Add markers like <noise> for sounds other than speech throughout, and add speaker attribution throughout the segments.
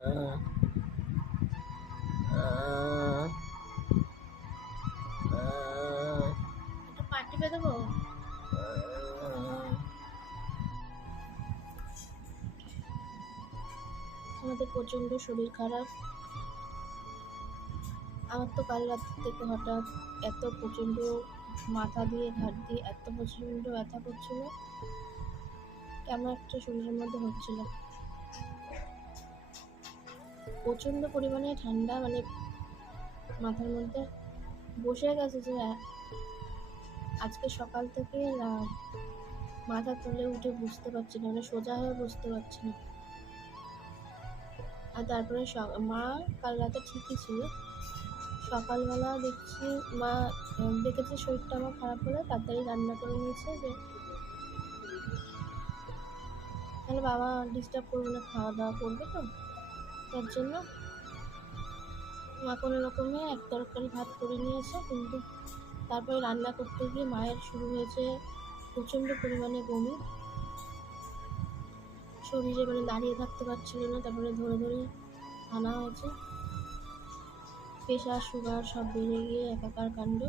Speaker 1: আমাদের প্রচণ্ড শরীর খারাপ। আমার তো কাল রাত থেকে হঠাৎ এত প্রচণ্ড মাথা দিয়ে ঘাট দিয়ে এত প্রচণ্ড ব্যথা করছিল। কেমন একটা শরীরের মধ্যে হচ্ছিল? প্রচণ্ড পরিমাণে ঠান্ডা মানে মাথার মধ্যে বসে গেছে যে, আজকে সকাল থেকে মাথা তুলে উঠে বুঝতে পারছি না মানে সোজা হয়ে বুঝতে পারছি না। আর তারপরে মা কাল রাতে ঠিকই ছিল। সকালবেলা দেখছি মা দেখেছে শরীরটা আমার খারাপ হলে তাড়াতাড়ি রান্না করে নিয়েছে যে, তাহলে বাবা ডিস্টার্ব করবে না, খাওয়া দাওয়া করবে তো? তার জন্য মা কোনো রকমে এক তরকারি ভাত করে নিয়েছে, কিন্তু তারপরে রান্না করতে গিয়ে মায়ের শুরু হয়েছে প্রচণ্ড পরিমাণে বমি। শরীরে মানে দাঁড়িয়ে থাকতে পারছিল না, তারপরে ধরে ধরে আনা হয়েছে। প্রেশার সুগার সব বেড়ে গিয়ে একাকার কাণ্ড।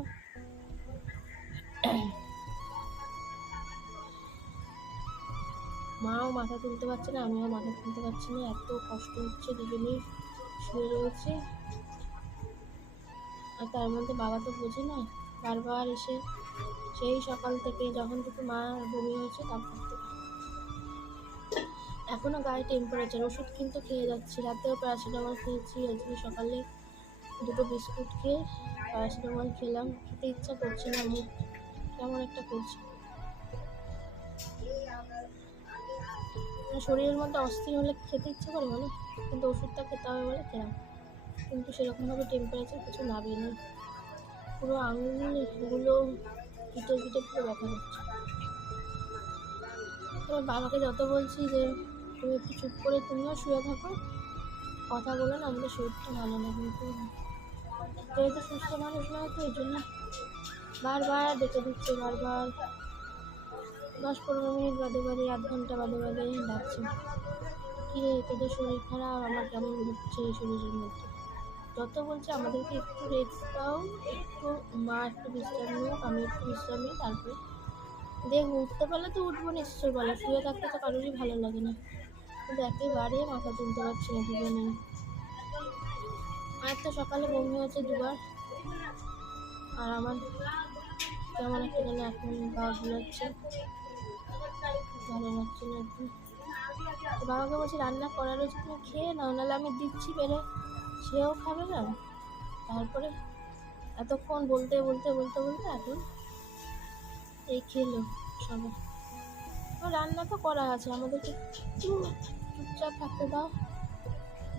Speaker 1: মাও মাথা তুলতে পারছে না, আমিও মাথা তুলতে পারছি না, এত কষ্ট হচ্ছে, দুজনেই শুয়ে রয়েছে। আর তার মধ্যে বাবা তো বোঝে না, বারবার এসে সেই সকাল থেকে যখন থেকে মা বমি হয়েছে তারপর থেকে। এখনও গায়ে টেম্পারেচার ওষুধ কিন্তু খেয়ে যাচ্ছি, রাতেও প্যারাসিটামল খেয়েছি, আজকে সকালে দুটো বিস্কুট খেয়ে প্যারাসিটামল খেলাম, খেতে ইচ্ছা করছে না, মুখ কেমন একটা করছে। শরীরের মধ্যে অস্থির হলে খেতে ইচ্ছে করে বলো? কিন্তু ওষুধটা খেতে হবে বলে খেলাম। কিন্তু সেরকমভাবে টেম্পারেচার কিছু নামে না পুরো আঙুলগুলো পিঠে পিঠে পুরো ব্যথা করছে। এবার বাবাকে যত বলছি যে, তুমি একটু চুপ করে তুমিও শুয়ে থাকো। কথা বলো না, আমাদের শরীরটা ভালো না। কিন্তু যেহেতু সুস্থ মানুষ নয় তো এই জন্য বারবার ডেকে দিচ্ছে, বারবার দশ পনেরো মিনিট বাদে বাদে, আধ ঘণ্টা বাদে বাদে ডাকছে কিরে, তোদের শরীর খারাপ? আমার কেমন হচ্ছে শরীরের মধ্যে? যত বলছে আমাদেরকে একটু রেস্ট দাও, একটু মা একটু বিশ্রাম নিক আমি একটু বিশ্রাম নিই, তারপরে দেখ, উঠতে পারলে তো উঠবো নিশ্চয় বলো। শুয়ে থাকতে তো কারোরই ভালো লাগে না। কিন্তু একেবারে মাথা তুলতে পারছি না দুজনে আর তো সকালে বমি হয়েছে দুবার। আর আমার কেমন একটা যেন এখন গা গুলাচ্ছে ভালো লাগছে না বাবাকে বলছি রান্না করা রয়েছে তুমি খেয়ে নাও, নাহলে আমি দিচ্ছি বেড়ে। সেও খাবে না। তারপরে এতক্ষণ বলতে বলতে বলতে বলতে এখন এই খেলো সবাই। রান্না তো করা আছে। আমাদেরকে একটু চুপচাপ থাকতে দাও।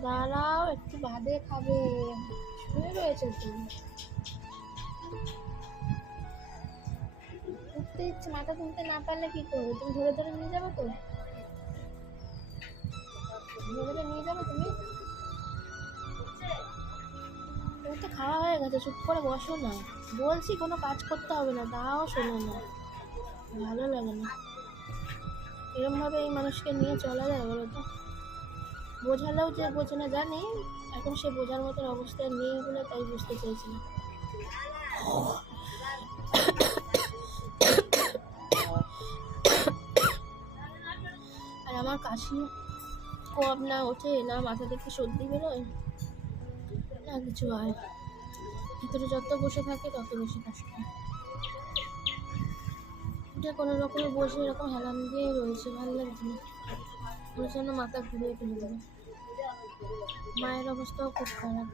Speaker 1: দাঁড়াও, একটু বাদে খাবে। শুয়ে রয়েছে তুমি উঠতে ইচ্ছে, মাথা তুলতে না পারলে কি করবে? তুমি ধরে ধরে নিয়ে যাবে তো? ধরে ধরে নিয়ে যাবে তুমি? তোমার তো খাওয়া হয়ে গেছে, চুপ করে বসো না। বলছি কোনো কাজ করতে হবে না তাও শোনো না। ভালো লাগে না। এরমভাবে এই মানুষকে নিয়ে চলা যায় বলো তো? বোঝালেও যে বোঝে না, জানি। এখন সে বোঝার মতন অবস্থায় নেই বলে তাই বুঝতে চাইছি আমার কাশি কম না ওঠে, না মাথা থেকে সর্দি বেরোয়, না কিছু হয়। ভিতরে যত বসে থাকে, তত বেশি কষ্ট উঠে কোনো রকমে বসে এরকম হেলান দিয়ে রয়েছে, ভালো লাগছে না। ওর জন্য মাথা ঘুরিয়ে ফেলে দেবে। মায়ের অবস্থাও খুব খারাপ।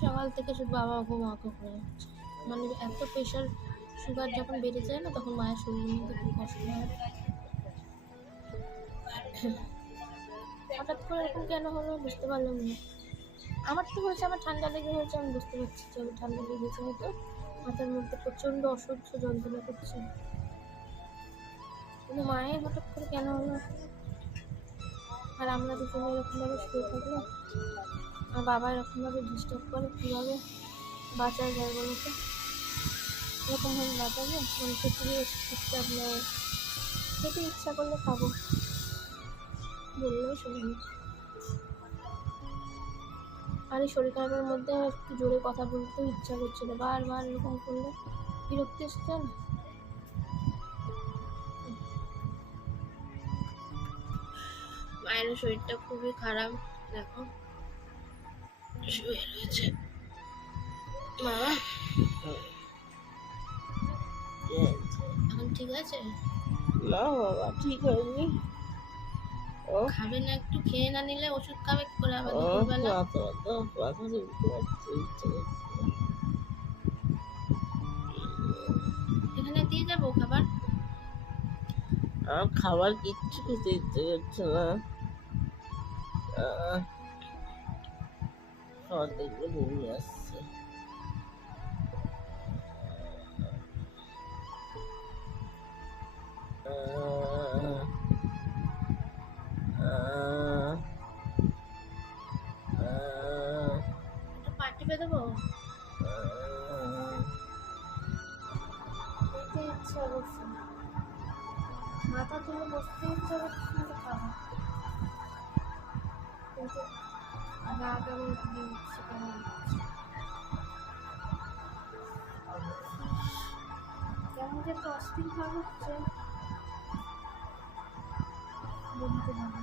Speaker 1: সকাল থেকে শুধু বাবা ওকে মাকে করে মানে এত প্রেশার সুগার যখন বেড়ে যায় না, তখন মায়ের শরীরের মধ্যে খুব কষ্ট হয়। হঠাৎ করে এরকম কেন হলো বুঝতে পারলাম না। আমার তো হয়েছে? আমার ঠান্ডা লেগে হয়েছে, আমি বুঝতে পারছি যে আমার ঠান্ডা লেগেছে হয়তো। মাথার মধ্যে প্রচণ্ড অসহ্য যন্ত্রণা করছে। কিন্তু মায়ের হঠাৎ করে কেন হলো? আর আমরা দুজনে এরকমভাবে শুয়ে থাকলে আর বাবা এরকমভাবে ডিস্টার্ব করে কীভাবে? বাঁচা যায় বলো তো। এরকমভাবে বাঁচাবে মানে চুপচাপ নেয় খেতে ইচ্ছা করলে খাব। বললেও শুনিনি আর এই শরীর খারাপের মধ্যে একটু জোরে কথা বলতেও ইচ্ছা করছিল বারবার এরকম করলে বিরক্তি এসছে না? মায়ের শরীরটা খুবই খারাপ, দেখো। শুয়ে রয়েছে। মা? ঠিক আছে?
Speaker 2: না বাবা ঠিক হয়নি। ও।
Speaker 1: খাবে না একটু খেয়ে না নিলে ওষুধ খাবে কি করে আবার দুপুরবেলা। এখানে দিয়ে যাব খাবার?
Speaker 2: আমার খাবার কিচ্ছু খেতে ইচ্ছে করছে না। খাবার দেখলে বমি আসছে।
Speaker 1: মাথা তুলে বসতে ইচ্ছা করছে কিন্তু খাব কিন্তু গা কেমন দিচ্ছে কেমন কেমন যে একটা অস্থির ভাব হচ্ছে। বলতে <laughs> পারব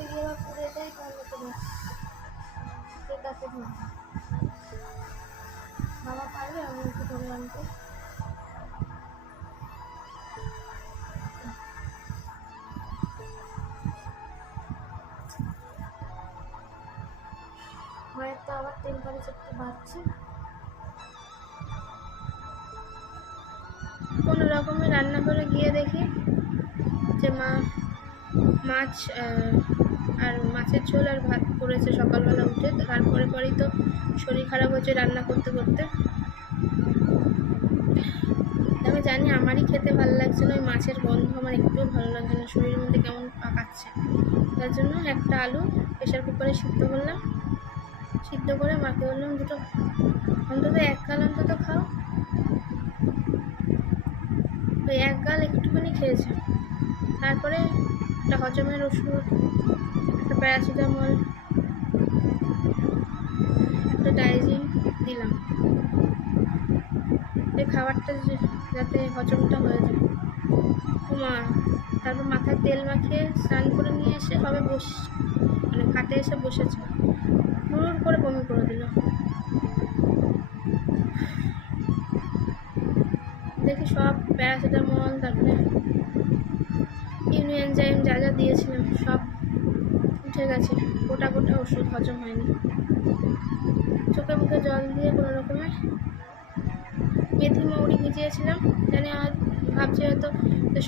Speaker 1: কে বাবা আমি একটু মায়ের তো আবার টেম্পারেচারটা বাড়ছে কোনো রকমে রান্না করে গিয়ে দেখি যে মা মাছ আর মাছের ঝোল আর ভাত করেছে সকালবেলা উঠে। তারপরে পরেই তো শরীর খারাপ হয়েছে রান্না করতে করতে। আমি জানি আমারই খেতে ভালো লাগছে না, ওই মাছের গন্ধ আমার একটুও ভালো লাগছে না, শরীরের মধ্যে কেমন পাকাচ্ছে। তার জন্য একটা আলু প্রেশার কুকারে সিদ্ধ করলাম। সিদ্ধ করে মাকে বললাম, দুটো অন্তত এক গাল অন্তত খাও। ওই এক গাল একটুখানি খেয়েছে। তারপরে একটা হজমের ওষুধ, একটা প্যারাসিটামল, একটা ডাইজিন দিলাম। এই খাবারটা যাতে হজমটা হয়ে যায়। মা তারপর মাথায় তেল মাখিয়ে স্নান করে নিয়ে এসে হবে বস মানে খাটে এসে বসেছে। হুড় করে বমি করে দিল। দেখি সব প্যারাসিটামল, তারপরে ইউনিয়নজাইম যা যা দিয়েছিলাম, সব উঠে গেছে। গোটা গোটা ওষুধ হজম হয়নি। চোখে মুখে জল দিয়ে কোনো রকমে মেথি মৌরি ভিজিয়েছিলাম। জানি আর ভাবছি হয়তো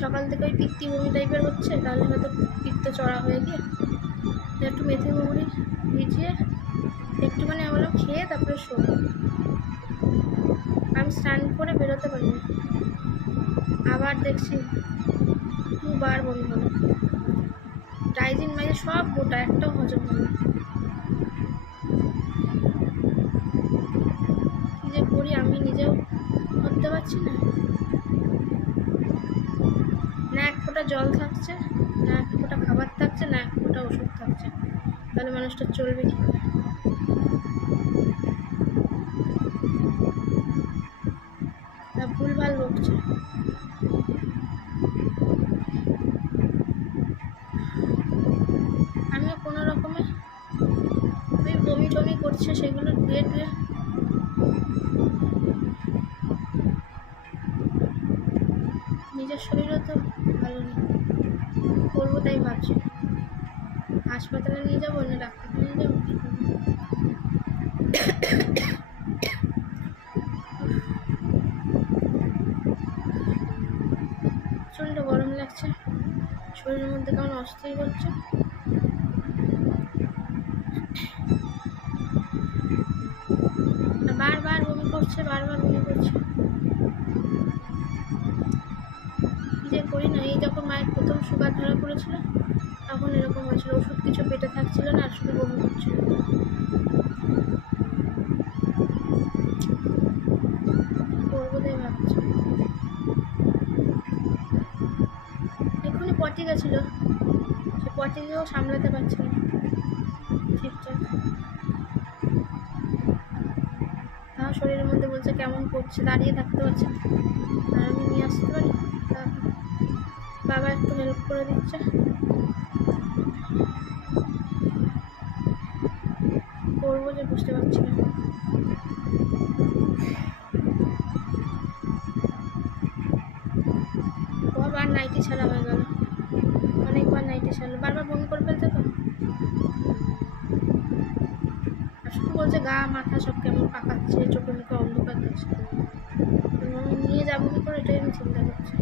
Speaker 1: সকাল থেকে ওই পিত্তি বমি টাইপের হচ্ছে, তাহলে হয়তো পিত্ত চড়া হয়ে গিয়ে একটু মেথি মৌরি ভিজিয়ে একটুখানি আমরা খেয়ে তারপরে শো আমি স্নান করে বেরোতে পারিনি। আবার দেখছি দুবার বমি হলো ডাইজিন মাইজে সব গোটা একটাও হজম হলো। কি যে করি, আমি নিজেও করতে পারছি না। না এক ফোঁটা জল থাকছে, না এক ফোঁটা খাবার থাকছে, না এক ফোঁটা ওষুধ থাকছে। তাহলে মানুষটা চলবে কি করে করছে, সেগুলো ধুয়ে ধুয়ে নিজের শরীরও তো ভালো নেই। করব তাই ভাবছি। হাসপাতালে নিয়ে যাব, না ডাক্তার নিয়ে যাব প্রচণ্ড গরম লাগছে। শরীরের মধ্যে কেমন অস্থির করছে। করছে, বারবার বমি করছে যে করি না, এই যখন মায়ের প্রথম সুগার ধরা পড়েছিল, তখন এরকম হয়েছিল। ওষুধ কিছু পেটে থাকছিল না, আর শুধু বমি করছিল। এক্ষুনি গেছিল। সে পটি গিয়েও সামলাতে পারছে না। শরীরের মধ্যে বলছে কেমন করছে, দাঁড়িয়ে থাকতে পারছে। আর আমি নিয়ে আসতে পারি? বাবা একটু হেল্প করে দিচ্ছে। করব যে বুঝতে পারছি না। বারবার নাইটি ছাড়া হয়ে গেল। অনেকবার নাইটি ছাড়লো। বারবার বমি করে ফেলতে তো? বলছে গা, মাথা সব কেমন পাকাচ্ছে চোখে মুখে অন্ধকার দিচ্ছে এবং নিয়ে যাব কি করে এটাই আমি চিন্তা করছি।